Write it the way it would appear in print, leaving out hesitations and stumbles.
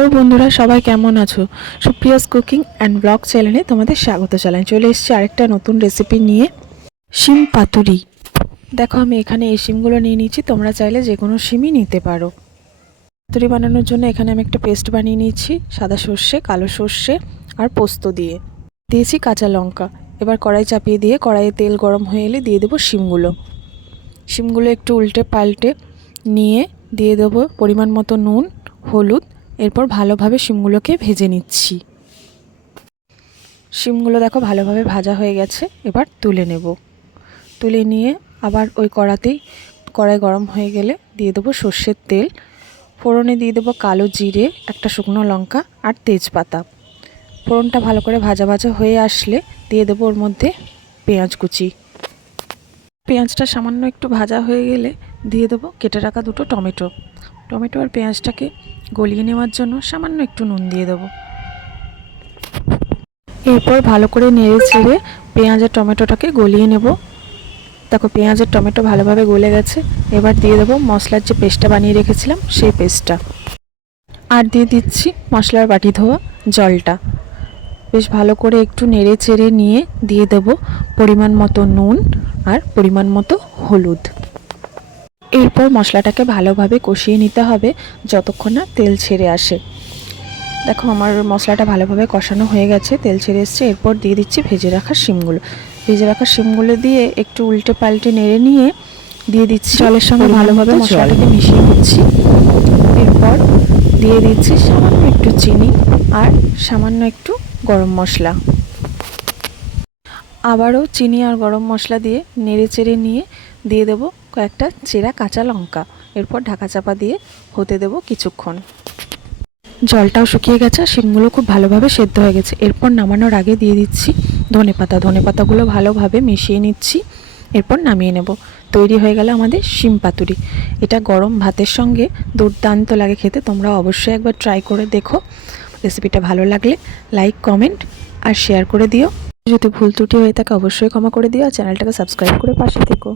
Hello বন্ধুরা, সবাই কেমন আছো? সুপ্রিয়াস কুকিং অ্যান্ড ব্লগ চ্যানেলে তোমাদের স্বাগত জানাই। চলে এসেছি আরেকটা নতুন রেসিপি নিয়ে, শিম পাতুরি। দেখো আমি এখানে এই শিমগুলো নিয়ে নিয়েছি, তোমরা চাইলে যে কোনো শিমই নিতে পারো। পাতুরি বানানোর জন্য এখানে আমি একটা পেস্ট বানিয়ে নিয়েছি সাদা সর্ষে, কালো সর্ষে আর পোস্ত দিয়ে। দিয়েছি কাঁচা লঙ্কা। এবার কড়াই চাপিয়ে দিয়ে কড়াইয়ে তেল গরম হয়ে এলে দিয়ে দেবো শিমগুলো একটু উল্টে পাল্টে নিয়ে দিয়ে দেবো পরিমাণ মতো নুন, হলুদ। এরপর ভালোভাবে শিমগুলোকে ভেজে নিচ্ছি। শিমগুলো দেখো ভালোভাবে ভাজা হয়ে গেছে, এবার তুলে নেব। তুলে নিয়ে আবার ওই কড়াই গরম হয়ে গেলে দিয়ে দেবো সর্ষের তেল। ফোড়নে দিয়ে দেবো কালো জিরে, একটা শুকনো লঙ্কা আর তেজপাতা। ফোড়নটা ভালো করে ভাজা ভাজা হয়ে আসলে দিয়ে দেবো ওর মধ্যে পেঁয়াজ কুচি। পেঁয়াজটা সামান্য একটু ভাজা হয়ে গেলে দিয়ে দেবো কেটে রাখা দুটো টমেটো আর পেঁয়াজটাকে গলিয়ে নেওয়ার জন্য সামান্য একটু নুন দিয়ে দেবো। এরপর ভালো করে নেড়ে চেড়ে পেঁয়াজ আর টমেটোটাকে গলিয়ে নেব। দেখো পেঁয়াজ আর টমেটো ভালোভাবে গলে গেছে। এবার দিয়ে দেবো মশলার যে পেস্টটা বানিয়ে রেখেছিলাম সেই পেস্টটা, আর দিয়ে দিচ্ছি মশলার বাটি ধোয়া জলটা। বেশ ভালো করে একটু নেড়ে চেড়ে নিয়ে দিয়ে দেবো পরিমাণ মতো নুন আর পরিমাণ মতো হলুদ। এরপর মশলাটাকে ভালোভাবে কষিয়ে নিতে হবে যতক্ষণ না তেল ছেড়ে আসে। দেখো আমার মশলাটা ভালোভাবে কষানো হয়ে গেছে, তেল ছেড়ে এসছে। এরপর দিয়ে দিচ্ছি ভেজে রাখা শিমগুলো দিয়ে একটু উল্টে পাল্টে নেড়ে নিয়ে দিয়ে দিচ্ছি জলের সঙ্গে ভালোভাবে মশলাটাকে মিশিয়ে নিচ্ছি। এরপর দিয়ে দিচ্ছি সামান্য একটু চিনি আর সামান্য একটু গরম মশলা। আবারও চিনি আর গরম মশলা দিয়ে নেড়ে চেড়ে নিয়ে দিয়ে দেবো কয়েকটা চেরা কাঁচা লঙ্কা। এরপর ঢাকা চাপা দিয়ে হতে দেবো কিছুক্ষণ। জলটাও শুকিয়ে গেছে, শিমগুলো খুব ভালোভাবে সেদ্ধ হয়ে গেছে। এরপর নামানোর আগে দিয়ে দিচ্ছি ধনেপাতাগুলো ভালোভাবে মিশিয়ে নিচ্ছি। এরপর নামিয়ে নেব। তৈরি হয়ে গেল আমাদের শিম পাতুরি। এটা গরম ভাতের সঙ্গে দুর্দান্ত লাগে খেতে। তোমরা অবশ্যই একবার ট্রাই করে দেখো। রেসিপিটা ভালো লাগলে লাইক, কমেন্ট আর শেয়ার করে দিও। যদি ভুল ত্রুটি হয়ে থাকে অবশ্যই ক্ষমা করে দিও, আর চ্যানেলটাকে সাবস্ক্রাইব করে পাশে থেকো।